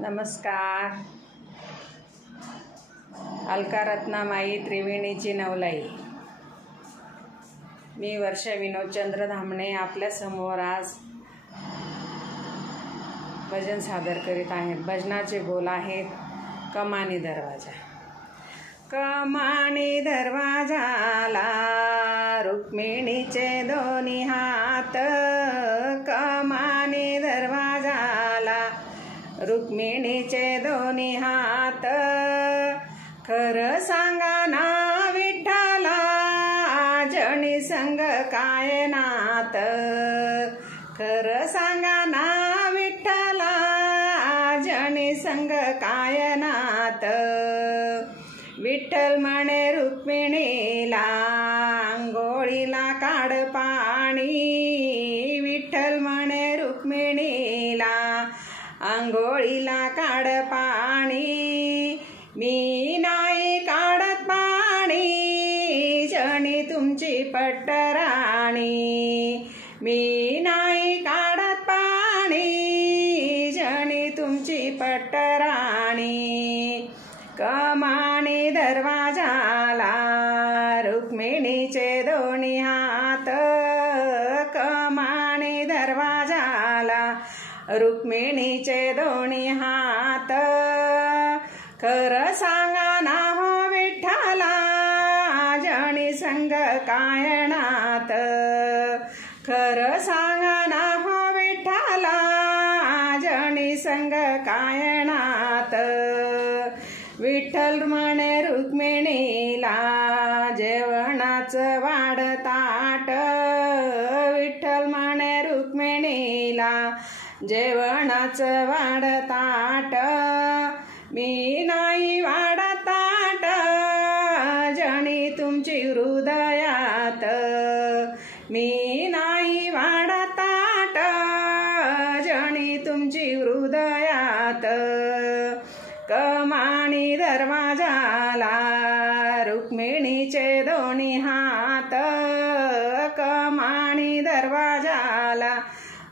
नमस्कार. अलका रत्नामाई त्रिवेणीची नवलाई. मी वर्षा विनोदचंद्र धामणे आपल्यासमोर आज भजन सादर करीत आहे. भजनाचे बोल आहेत कमानी दरवाजा. कमानी दरवाजाला रुक्मिणीचे दोन्ही हात, कमानी दरवाजाला रुक्मिणीचे दोन्ही हात. खरं सांगा ना विठ्ठला जणी संग काय नात, खरं सांगा ना विठ्ठला जणी संग काय नात. विठ्ठल म्हणे रुक्मिणीला अंघोळीला काढ पाणी, विठ्ठल म्हणे रुक्मिणीला अंघोळीला काढ पाणी. मी नाही काढत पाणी जणी तुमची पट्टराणी, मी नाही काढत पाणी जणी तुमची पट्टराणी. कमानी दरवाजाला रुक्मिणीचे दोन्ही हात, कमानी दरवाजाला रुक्मिणीचे दोन्ही हात. खरं सांगा ना हो विठ्ठला जणी संग काय नात, खरं सांगा ना हो विठ्ठला जणी संग काय नात. विठ्ठल म्हणे रुक्मिणीला जेवणाचं वाढ ताट, विठ्ठल म्हणे रुक्मिणीला जेवणाचं वाढ ताट. मी नाही वाढत ताट जणी तुमची हृदयात, मी नाही वाढत ताट जणी तुमची हृदयात. कमानी दरवाजाला रुक्मिणीचे दोन्ही हात, कमानी दरवाजाला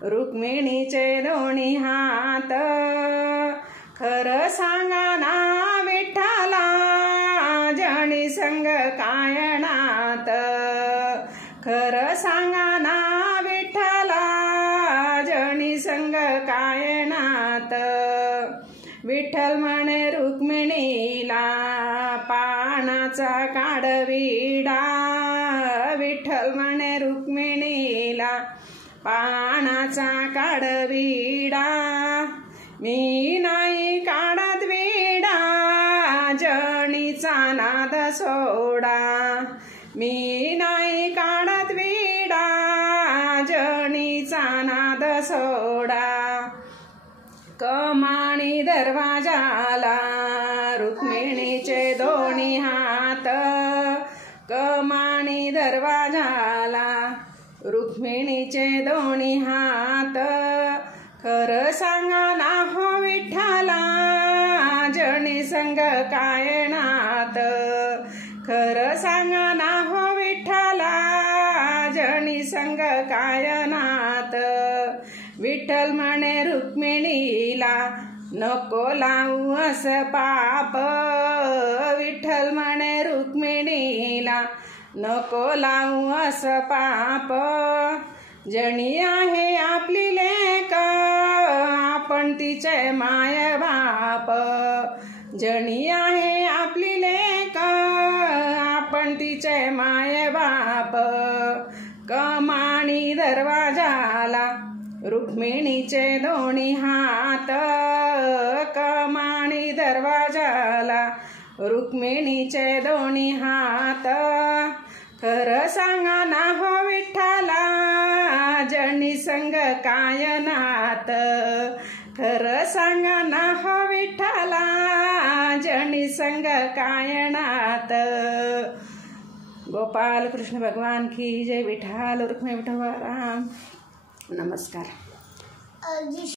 रुक्मिणीचे दोन्ही हात. खरं सांगा ना विठ्ठला जणी संग काय नात, खरं सांगा ना विठ्ठला जणी संग काय नात. विठ्ठल म्हणे रुक्मिणीला पानाचा काढ विडा, विठ्ठल म्हणे रुक्मिणीला पानाचा काढ विडा. मी नाही काढत विडा जणीचा नाद सोडा, मी नाही काढत विडा जणीचा नाद सोडा. कमानी दरवाजाला रुक्मिणीचे दोन्ही हात, कमानी दरवाजाला रुक्मिणीचे दोन्ही हात. खरं सांगा ना हो विठ्ठला जणी संग काय नात, खरं सांगा ना हो विठ्ठला जणी संग काय नात. विठ्ठल म्हणे रुक्मिणीला नको लावू असं पाप, विठ्ठल म्हणे रुक्मिणीला नको लावू असं पाप. जणी आहे आपली लेक आपण तिचे माय बाप, जणी आहे आपली लेक आपण तिचे माय बाप. कमानी दरवाजाला रुक्मिणीचे दोन्ही हात, कमानी दरवाजाला रुक्मिणीचे दोन्ही हात. खरं सांगा ना हो विठ्ठला जणी संग काय नात, खरं सांगा ना हो विठ्ठला जणी संग काय नात. गोपाल कृष्ण भगवान की जय. विठ्ठल रुक्मिणी विठोबा राम. नमस्कार.